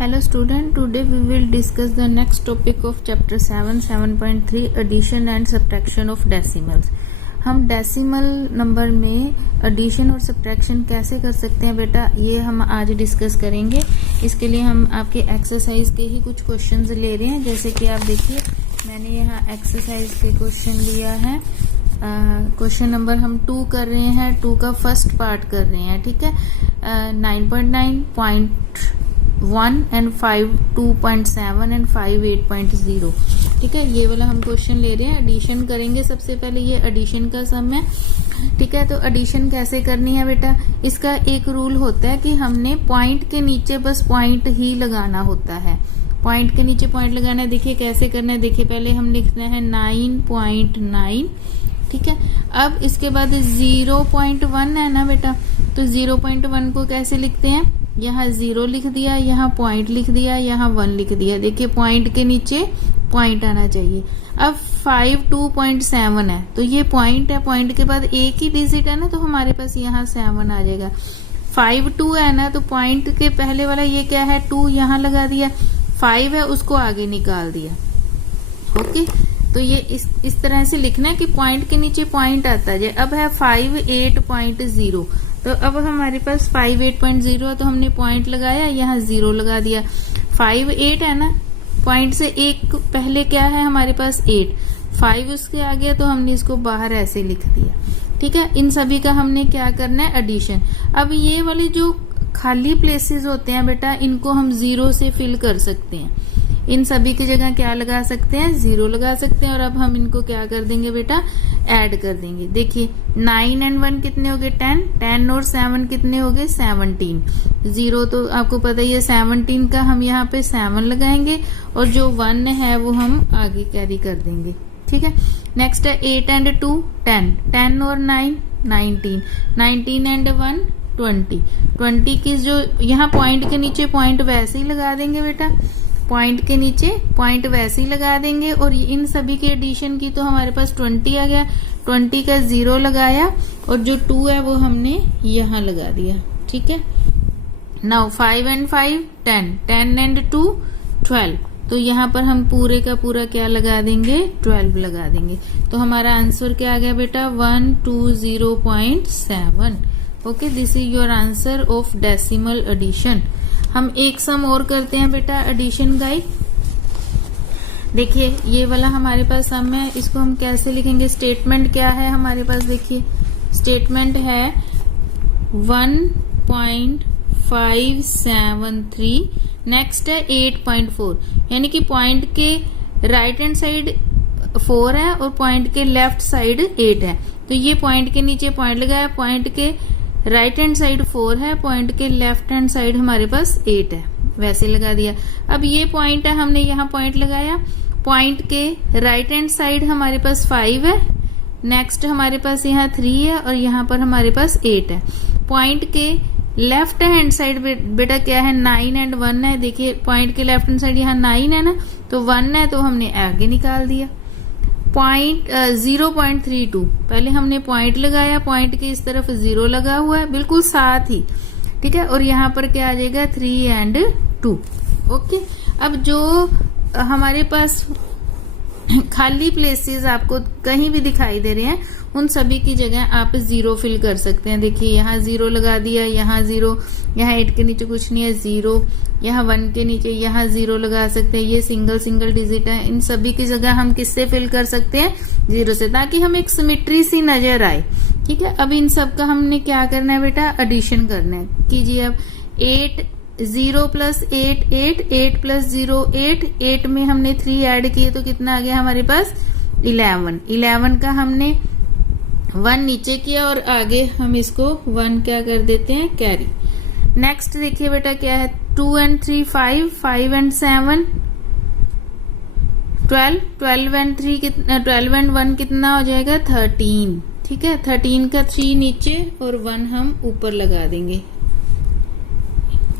Hello student, today we will discuss the next topic of chapter 7.3 addition and subtraction of decimals. हम decimal number में addition और subtraction कैसे कर सकते हैं बेटा, ये हम आज डिस्कस करेंगे। इसके लिए हम आपके एक्सरसाइज के ही कुछ क्वेश्चंस ले रहे हैं। जैसे कि आप देखिए मैंने यहाँ एक्सरसाइज के क्वेश्चन लिया है। क्वेश्चन नंबर हम 2 कर रहे हैं, 2 का फर्स्ट पार्ट कर रहे हैं, ठीक है। 9.9.1 एंड 5 2.7 एंड 5 8.0, ठीक है। ये वाला हम क्वेश्चन ले रहे हैं। एडिशन करेंगे सबसे पहले, ये एडिशन का सम है, ठीक है। तो एडिशन कैसे करनी है बेटा, इसका एक रूल होता है कि हमने पॉइंट के नीचे बस पॉइंट ही लगाना होता है। पॉइंट के नीचे पॉइंट लगाना है। देखिए कैसे करना है, देखिए पहले हम लिखना है 9.9, ठीक है। अब इसके बाद 0.1 है ना बेटा, तो 0.1 को कैसे लिखते हैं, यहाँ 0 लिख दिया, यहाँ पॉइंट लिख दिया, यहाँ 1 लिख दिया। देखिए पॉइंट के नीचे पॉइंट आना चाहिए। अब 5 2.7 है, तो ये पॉइंट है, पॉइंट के बाद एक ही डिजिट है ना, तो हमारे पास यहाँ 7 आ जाएगा। 5 2 है ना, तो पॉइंट के पहले वाला ये क्या है 2, यहाँ लगा दिया। 5 है उसको आगे निकाल दिया। ओके, तो ये इस तरह से लिखना है कि पॉइंट के नीचे पॉइंट आता है। अब है 5 8.0, तो अब हमारे पास 5 8.0 है, तो हमने पॉइंट लगाया, यहाँ 0 लगा दिया। 5 8 है ना, पॉइंट से एक पहले क्या है हमारे पास 8, 5 उसके आगे, तो हमने इसको बाहर ऐसे लिख दिया, ठीक है। इन सभी का हमने क्या करना है एडिशन। अब ये वाले जो खाली प्लेसेस होते हैं बेटा, इनको हम 0 से फिल कर सकते हैं। इन सभी की जगह क्या लगा सकते हैं, 0 लगा सकते हैं। और अब हम इनको क्या कर देंगे बेटा, ऐड कर देंगे। देखिए 9 एंड 1 कितने हो गए 10, 10 और 7 कितने हो गए 17। 0 तो आपको पता ही है 17 का, हम यहाँ पे 7 लगाएंगे और जो 1 है वो हम आगे कैरी कर देंगे, ठीक है। नेक्स्ट है 8 एंड 2 10, 10 और 9 19, 19 एंड 1 20, 20 की जो यहाँ पॉइंट के नीचे पॉइंट वैसे ही लगा देंगे बेटा, पॉइंट के नीचे पॉइंट वैसे ही लगा देंगे। और इन सभी के एडिशन की तो हमारे पास 20 आ गया, 20 का 0 लगाया और जो 2 है वो हमने यहाँ लगा दिया, ठीक है। नाउ 5 एंड 5 10, 10 एंड 2 12, तो यहाँ पर हम पूरे का पूरा क्या लगा देंगे 12 लगा देंगे। तो हमारा आंसर क्या आ गया बेटा 120.7। Okay, this is your answer of decimal addition. हम एक सम और करते हैं बेटा एडिशन का ही। देखिए ये वाला हमारे पास सम है, इसको हम कैसे लिखेंगे, स्टेटमेंट क्या है हमारे पास, देखिए स्टेटमेंट है 1.573, नेक्स्ट है 8.4, यानी कि पॉइंट के राइट हैंड साइड 4 है और पॉइंट के लेफ्ट साइड 8 है। तो ये पॉइंट के नीचे पॉइंट लगाया, पॉइंट के राइट हैंड साइड 4 है, पॉइंट के लेफ्ट हैंड साइड हमारे पास 8 है, वैसे लगा दिया। अब ये पॉइंट है, हमने यहाँ पॉइंट लगाया, पॉइंट के राइट हैंड साइड हमारे पास 5 है, नेक्स्ट हमारे पास यहाँ 3 है और यहाँ पर हमारे पास 8 है। पॉइंट के लेफ्ट हैंड साइड बेटा क्या है 9 एंड 1 है। देखिए पॉइंट के लेफ्ट हैंड साइड यहाँ 9 है ना, तो 1 है, तो हमने आगे निकाल दिया। पॉइंट 0.32, पहले हमने पॉइंट लगाया, पॉइंट के इस तरफ 0 लगा हुआ है बिल्कुल साथ ही, ठीक है। और यहाँ पर क्या आ जाएगा 3 एंड 2। ओके, अब जो हमारे पास खाली प्लेसेस आपको कहीं भी दिखाई दे रहे हैं, उन सभी की जगह आप 0 फिल कर सकते हैं। देखिए यहाँ 0 लगा दिया, यहाँ 0, यहाँ 8 के नीचे कुछ नहीं है 0, यहाँ 1 के नीचे यहाँ 0 लगा सकते हैं। ये सिंगल डिजिट है, इन सभी की जगह हम किससे फिल कर सकते हैं 0 से, ताकि हमें एक सिमेट्री सी नजर आए, ठीक है। अब इन सब का हमने क्या करना है बेटा, एडिशन करना है। कीजिए अब 8 0 प्लस 8 8, 8 प्लस 0 8, 8 में हमने 3 ऐड किए तो कितना आ गया हमारे पास 11। 11 का हमने 1 नीचे किया और आगे हम इसको 1 क्या कर देते हैं कैरी। नेक्स्ट देखिए बेटा क्या है 2 एंड 3 5, 5 एंड 7 12, 12 एंड 3 कितना, 12 एंड 1 कितना हो जाएगा 13, ठीक है। 13 का 3 नीचे और 1 हम ऊपर लगा देंगे।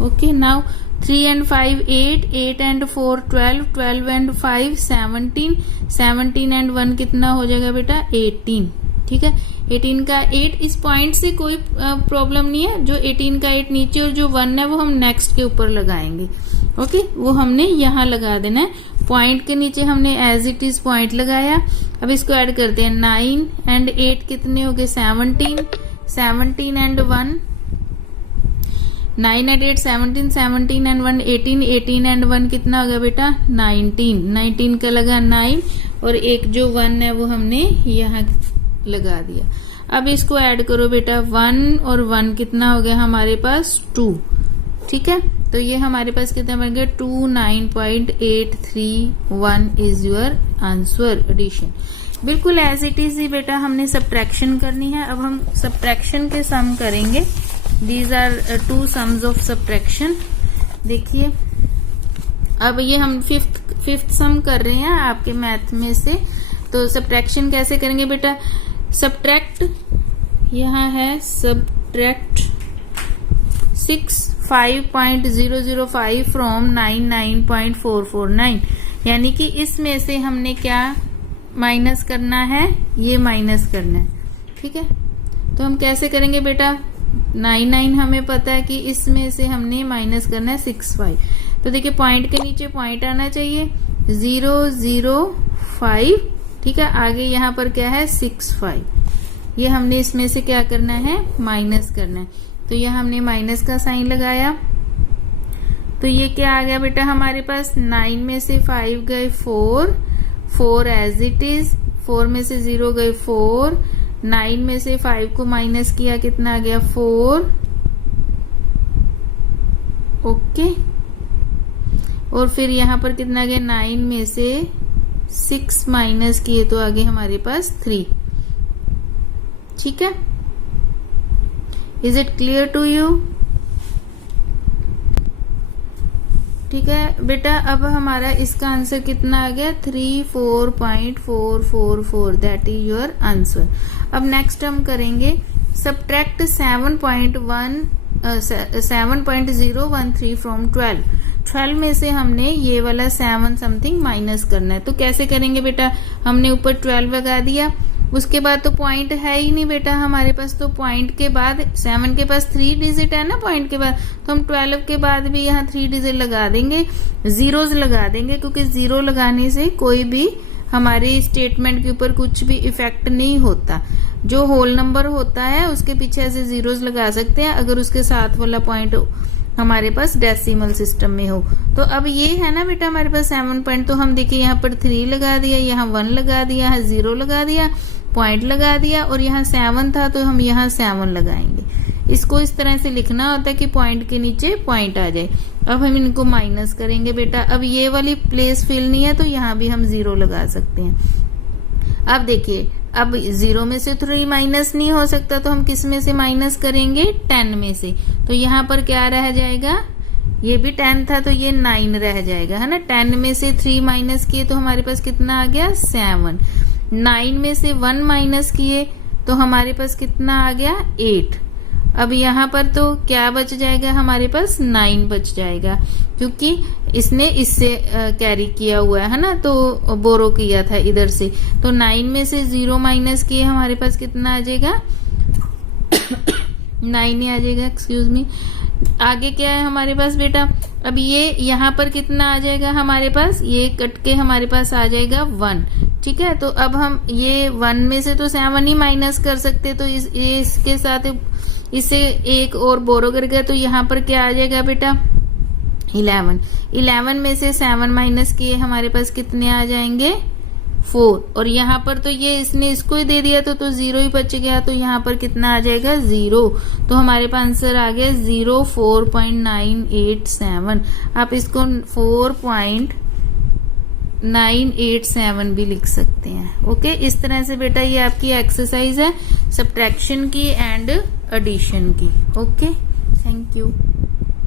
Okay, now 3 and 5 8, 8 and 4 12, 12 and 5 17, 17 and 1 कितना हो जाएगा बेटा 18, ठीक है। 18 का 8, इस पॉइंट से कोई प्रॉब्लम नहीं है, जो 18 का 8 नीचे और जो 1 है वो हम नेक्स्ट के ऊपर लगाएंगे। ओके, वो हमने यहाँ लगा देना है, पॉइंट के नीचे हमने एज इट इज पॉइंट लगाया। अब इसको ऐड करते हैं, 9 एंड 8 कितने हो गए 17, 17 एंड 1, 9 एंड 8 17, 17 एंड 1 18, 18 एंड 1 कितना हो गया बेटा 19, 19 का लगा 9 और एक जो 1 है वो हमने यहाँ लगा दिया। अब इसको ऐड करो बेटा, 1 और 1 कितना हो गया हमारे पास 2, ठीक है। तो ये हमारे पास कितना बन गया 29.831 इज योर आंसर एडिशन। बिल्कुल एज इट इज ही बेटा हमने सब्ट्रैक्शन करनी है। अब हम सब्ट्रैक्शन के सम करेंगे। These are 2 sums of subtraction. देखिए अब ये हम फिफ्थ सम कर रहे हैं आपके मैथ में से। तो सब्ट्रैक्शन कैसे करेंगे बेटा, सब्ट्रैक्ट, यहाँ है सब्ट्रैक्ट 65.005 फ्रॉम 99.449, यानी कि इसमें से हमने क्या माइनस करना है, ये माइनस करना है, ठीक है। तो हम कैसे करेंगे बेटा, 99 हमें पता है कि इसमें से हमने माइनस करना है 65। तो देखिए पॉइंट के नीचे पॉइंट आना चाहिए 005, ठीक है। आगे यहाँ पर क्या है 65, ये हमने इसमें से क्या करना है माइनस करना है। तो यहाँ हमने माइनस का साइन लगाया, तो ये क्या आ गया बेटा हमारे पास, 9 में से 5 गए 4, 4 एज इट इज, 4 में से 0 गए 4, 9 में से 5 को माइनस किया कितना आ गया 4, ओके। और फिर यहाँ पर कितना आ गया, 9 में से 6 माइनस किए तो आगे हमारे पास 3, ठीक है। Is it clear to you, ठीक है बेटा। अब हमारा इसका आंसर कितना आ गया 34.444, दैट इज योर आंसर। अब नेक्स्ट हम करेंगे सब्ट्रैक्ट 7.013 फ्रॉम 12। 12 में से हमने ये वाला 7 समथिंग माइनस करना है। तो कैसे करेंगे बेटा, हमने ऊपर 12 लगा दिया, उसके बाद तो पॉइंट है ही नहीं बेटा हमारे पास, तो पॉइंट के बाद 7 के पास 3 डिजिट है ना पॉइंट के बाद, तो हम 12 के बाद भी यहाँ 3 डिजिट लगा देंगे, जीरोस लगा देंगे, क्योंकि जीरो लगाने से कोई भी हमारी स्टेटमेंट के ऊपर कुछ भी इफेक्ट नहीं होता। जो होल नंबर होता है उसके पीछे ऐसे जीरोस लगा सकते हैं अगर उसके साथ वाला पॉइंट हमारे पास डेसिमल सिस्टम में हो। तो अब ये है ना बेटा हमारे पास 7 पॉइंट, तो हम देखिए यहाँ पर 3 लगा दिया, यहाँ 1 लगा दिया, यहाँ 0 लगा दिया, पॉइंट लगा दिया, और यहाँ 7 था तो हम यहाँ 7 लगाएंगे। इसको इस तरह से लिखना होता है कि पॉइंट के नीचे पॉइंट आ जाए। अब हम इनको माइनस करेंगे बेटा, अब ये वाली प्लेस फिल नहीं है तो यहाँ भी हम 0 लगा सकते हैं। अब देखिए, अब 0 में से 3 माइनस नहीं हो सकता, तो हम किस में से माइनस करेंगे 10 में से। तो यहाँ पर क्या रह जाएगा, ये भी 10 था तो ये 9 रह जाएगा, है ना। 10 में से 3 माइनस किए तो हमारे पास कितना आ गया 7। 9 में से 1 माइनस किए तो हमारे पास कितना आ गया 8। अब यहाँ पर तो क्या बच जाएगा हमारे पास 9 बच जाएगा, क्योंकि इसने इससे कैरी किया हुआ है ना, तो बोरो किया था इधर से। तो 9 में से 0 माइनस किए हमारे पास कितना आ जाएगा 9 ही आ जाएगा, एक्सक्यूज मी। आगे क्या है हमारे पास बेटा, अब ये यहाँ पर कितना आ जाएगा हमारे पास, ये कट के हमारे पास आ जाएगा 1, ठीक है। तो अब हम ये 1 में से तो 7 ही माइनस कर सकते, तो इसके साथ इसे एक और बोरो कर गया, तो यहाँ पर क्या आ जाएगा बेटा 11। 11 में से 7 माइनस किए हमारे पास कितने आ जाएंगे 4, और यहाँ पर तो ये इसने इसको ही दे दिया तो 0 ही बच गया, तो यहाँ पर कितना आ जाएगा 0। तो हमारे पास आंसर आ गया 04.987। आप इसको 4.987 भी लिख सकते हैं। ओके, इस तरह से बेटा ये आपकी एक्सरसाइज है सब्ट्रैक्शन की एंड एडिशन की। Okay, thank you.